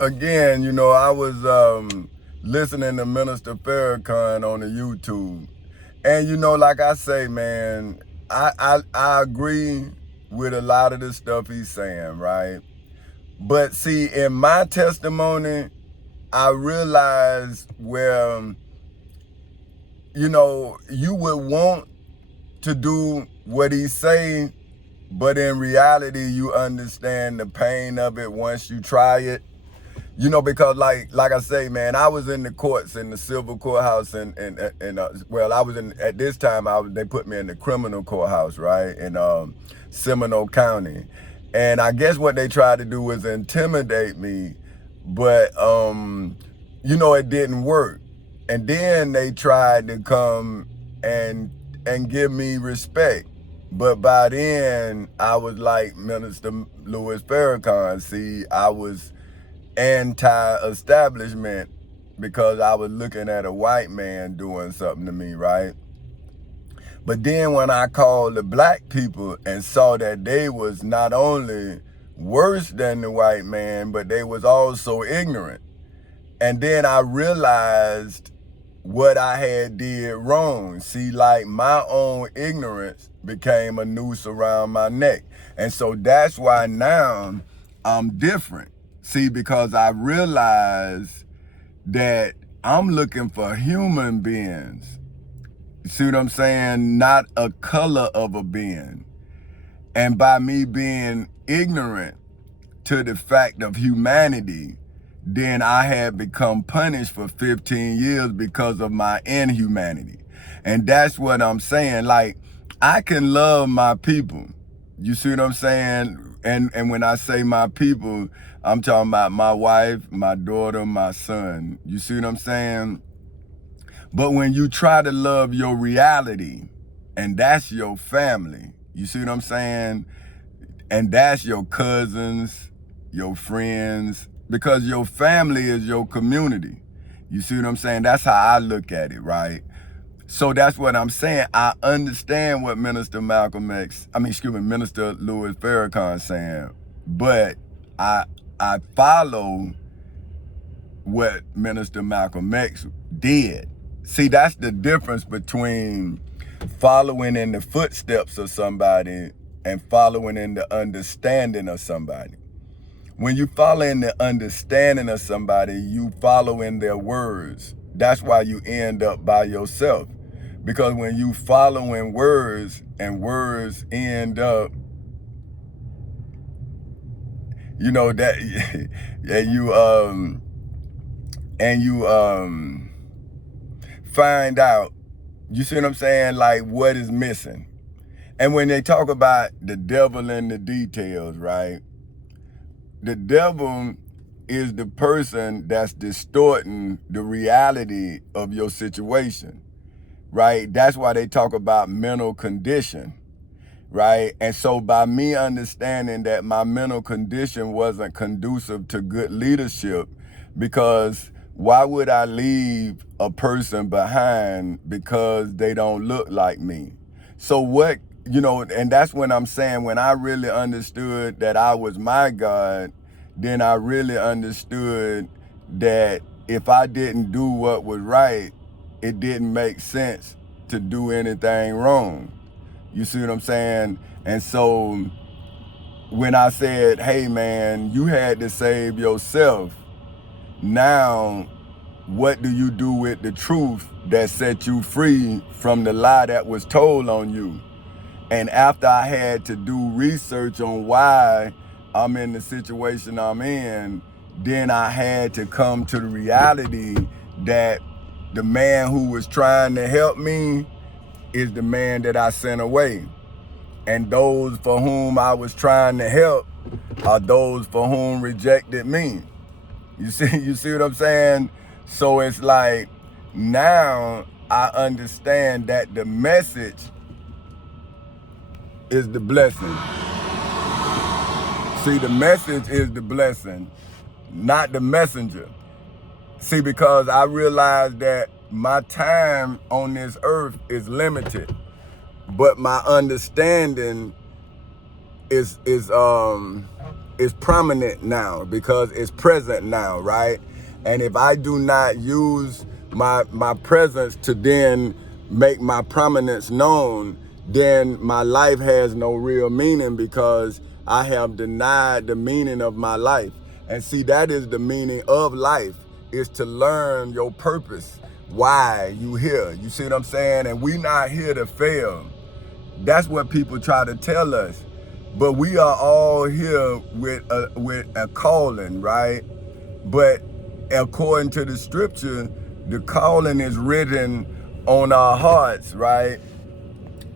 again, I was listening to Minister Farrakhan on the YouTube. And like I say, man, I agree with a lot of the stuff he's saying, right? But see, in my testimony, I realized where, you would want to do what he's saying, but in reality, you understand the pain of it once you try it. Because like I say, man, I was in the courts, in the civil courthouse, and well, I was at this time, they put me in the criminal courthouse, right, in Seminole County. And I guess what they tried to do was intimidate me, but, it didn't work. And then they tried to come and give me respect. But by then, I was like Minister Louis Farrakhan. See, I was anti-establishment because I was looking at a white man doing something to me, right? But then when I called the black people and saw that they was not only worse than the white man, but they was also ignorant. And then I realized what I had did wrong. See, like my own ignorance became a noose around my neck. And so that's why now I'm different. See, because I realize that I'm looking for human beings. You see what I'm saying? Not a color of a being. And by me being ignorant to the fact of humanity, then I had become punished for 15 years because of my inhumanity. And that's what I'm saying. Like, I can love my people. You see what I'm saying? And when I say my people, I'm talking about my wife, my daughter, my son. You see what I'm saying? But when you try to love your reality, and that's your family, you see what I'm saying? And that's your cousins, your friends, because your family is your community. You see what I'm saying? That's how I look at it, right? So that's what I'm saying. I understand what Minister Minister Louis Farrakhan saying, but I follow what Minister Malcolm X did. See, that's the difference between following in the footsteps of somebody and following in the understanding of somebody. When you follow in the understanding of somebody, you follow in their words. That's why you end up by yourself. Because when you follow in words and words end up, that and you find out, you see what I'm saying, like what is missing. And when they talk about the devil in the details, right? The devil is the person that's distorting the reality of your situation, right? That's why they talk about mental condition, right? And so by me understanding that my mental condition wasn't conducive to good leadership, because why would I leave a person behind because they don't look like me? So what, and that's when I'm saying, when I really understood that I was my God, then I really understood that if I didn't do what was right, it didn't make sense to do anything wrong. You see what I'm saying? And so when I said, hey man, you had to save yourself, now what do you do with the truth that set you free from the lie that was told on you? And after I had to do research on why I'm in the situation I'm in, then I had to come to the reality that the man who was trying to help me is the man that I sent away. And those for whom I was trying to help are those for whom rejected me. You see what I'm saying? So it's like, now I understand that the message is the blessing. See, the message is the blessing, not the messenger. See, because I realized that my time on this earth is limited, but my understanding is is prominent now because it's present now, right? And if I do not use my presence to then make my prominence known, then my life has no real meaning because I have denied the meaning of my life. And see, that is the meaning of life, is to learn your purpose, why you here. You see what I'm saying? And we not here to fail. That's what people try to tell us. But we are all here with a calling, right? But according to the scripture, the calling is written on our hearts, right?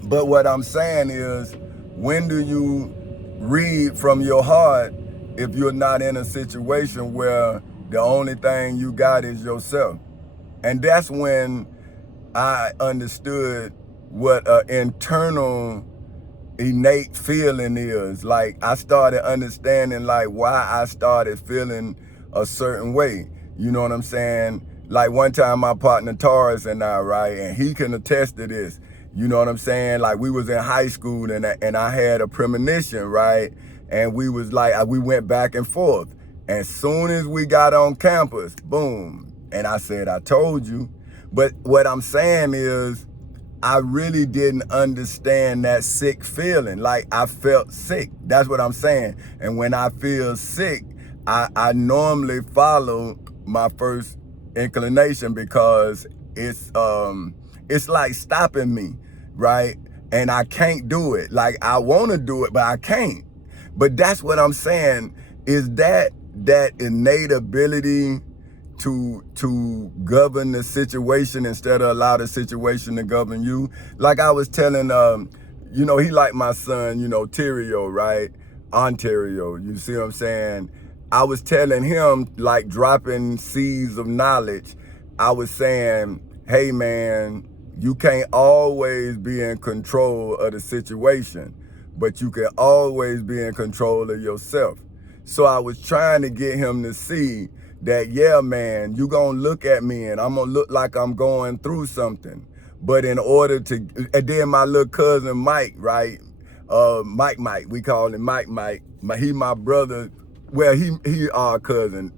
But what I'm saying is, when do you read from your heart if you're not in a situation where the only thing you got is yourself? And that's when I understood what an internal innate feeling is. Like, I started understanding like why I started feeling a certain way. You know what I'm saying? Like, one time my partner Taurus and I, right, and he can attest to this. You know what I'm saying? Like, we was in high school and I had a premonition, right? And we was like, we went back and forth. As soon as we got on campus, boom. And I said, I told you. But what I'm saying is, I really didn't understand that sick feeling. Like, I felt sick. That's what I'm saying. And when I feel sick, I normally follow my first inclination because it's like stopping me, right? And I can't do it. Like, I want to do it, but I can't. But that's what I'm saying, is that innate ability to govern the situation instead of allow the situation to govern you. Like I was telling, you know, he like my son, you know, Terrio, right? Ontario, you see what I'm saying? I was telling him, like, dropping seeds of knowledge. I was saying, hey man, you can't always be in control of the situation, but you can always be in control of yourself. So I was trying to get him to see that, yeah, man, you gonna look at me and I'm gonna look like I'm going through something. But in order to, and then my little cousin Mike, right? Mike, we call him Mike. He my brother. Well, he our cousin,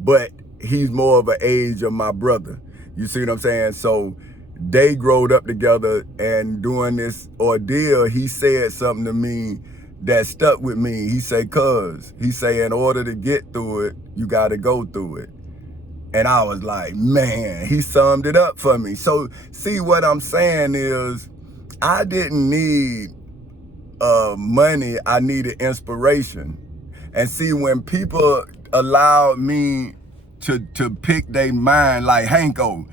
but he's more of an age of my brother. You see what I'm saying? So they growed up together, and during this ordeal, he said something to me that stuck with me. He say, in order to get through it, you got to go through it. And I was like, man, he summed it up for me. So see, what I'm saying is, I didn't need money. I needed inspiration. And see, when people allowed me to pick their mind, like Hanko,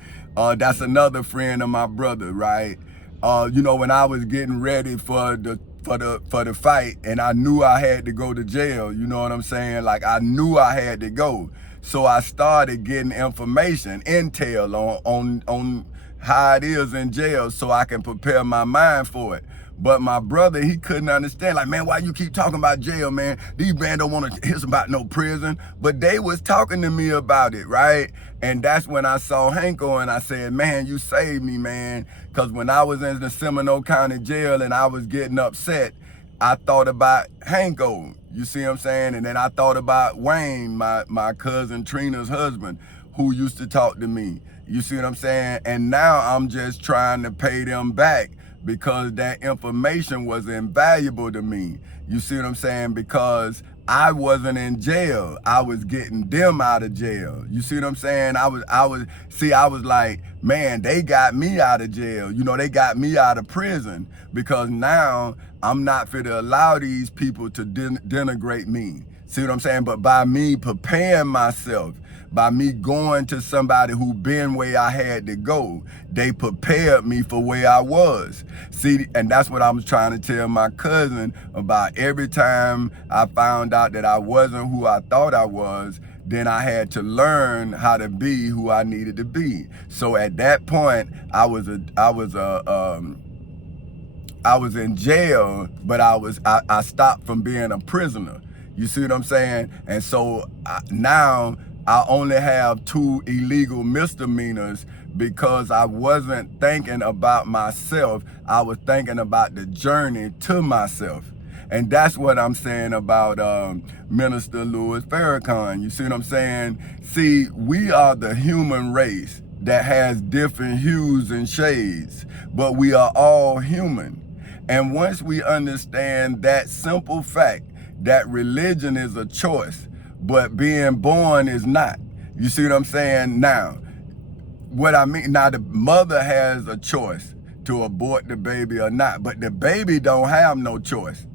that's another friend of my brother, right? You know, when I was getting ready for the fight, and I knew I had to go to jail, you know what I'm saying? Like, I knew I had to go. So I started getting information, intel on how it is in jail, so I can prepare my mind for it. But my brother, he couldn't understand. Like, man, why you keep talking about jail, man? These men don't want to hear about no prison. But they was talking to me about it, right? And that's when I saw Hanko, and I said, man, you saved me, man. Because when I was in the Seminole County jail and I was getting upset, I thought about Hanko. You see what I'm saying? And then I thought about Wayne, my cousin Trina's husband, who used to talk to me. You see what I'm saying? And now I'm just trying to pay them back, because that information was invaluable to me. You see what I'm saying? Because I wasn't in jail. I was getting them out of jail. You see what I'm saying? I was like, man, they got me out of jail. You know, they got me out of prison, because now I'm not fit to allow these people to denigrate me. See what I'm saying? But by me preparing myself, by me going to somebody who been where I had to go, they prepared me for where I was. See, and that's what I was trying to tell my cousin about. Every time I found out that I wasn't who I thought I was, then I had to learn how to be who I needed to be. So at that point, I was in jail, but I stopped from being a prisoner. You see what I'm saying? And so now I only have 2 illegal misdemeanors, because I wasn't thinking about myself. I was thinking about the journey to myself. And that's what I'm saying about Minister Louis Farrakhan. You see what I'm saying? See, we are the human race that has different hues and shades, but we are all human. And once we understand that simple fact that religion is a choice, but being born is not. You see what I'm saying? Now, what I mean, now the mother has a choice to abort the baby or not, but the baby don't have no choice.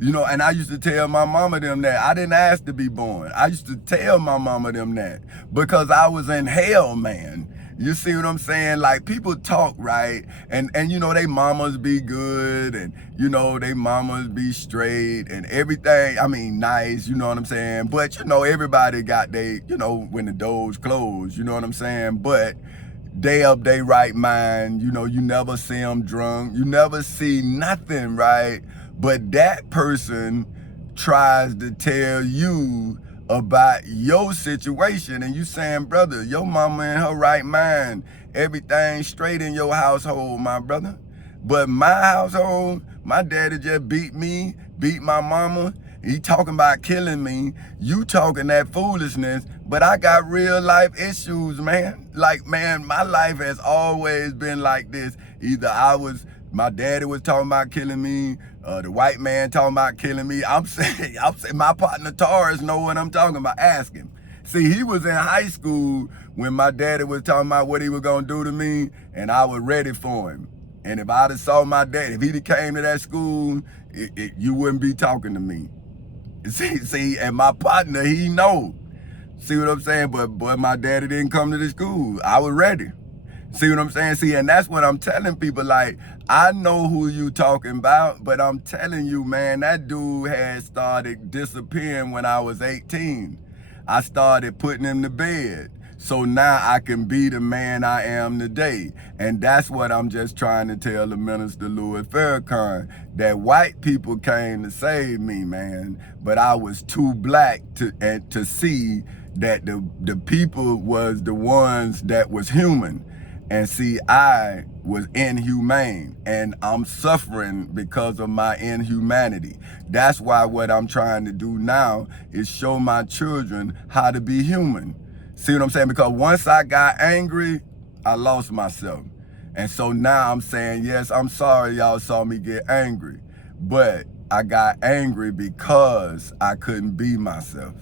You know, and I used to tell my mama them that. I didn't ask to be born. I used to tell my mama them that because I was in hell, man. You see what I'm saying? Like, people talk, right? And you know, they mamas be good, and you know, they mamas be straight and everything. I mean, nice, you know what I'm saying? But you know, everybody got they, you know, when the doors close, you know what I'm saying? But they of their right mind, you know, you never see them drunk, you never see nothing, right? But that person tries to tell you about your situation, and you saying, brother, your mama in her right mind, everything straight in your household, my brother. But my household, my daddy just beat me, beat my mama. He talking about killing me. You talking that foolishness, but I got real life issues, man. Like, man, my life has always been like this. Either my daddy was talking about killing me, the white man talking about killing me. I'm saying my partner Taurus know what I'm talking about. Ask him. See, he was in high school when my daddy was talking about what he was gonna do to me, and I was ready for him. And if I'd have saw my dad, if he came to that school, you wouldn't be talking to me. See, and my partner, he know. See what I'm saying? But my daddy didn't come to the school. I was ready. See what I'm saying? See, and that's what I'm telling people. Like, I know who you talking about, but I'm telling you, man, that dude had started disappearing when I was 18. I started putting him to bed. So now I can be the man I am today. And that's what I'm just trying to tell the Minister Louis Farrakhan, that white people came to save me, man. But I was too black to see that the people was the ones that was human. And see, I was inhumane, and I'm suffering because of my inhumanity. That's why what I'm trying to do now is show my children how to be human. See what I'm saying? Because once I got angry, I lost myself. And so now I'm saying, yes, I'm sorry y'all saw me get angry, but I got angry because I couldn't be myself.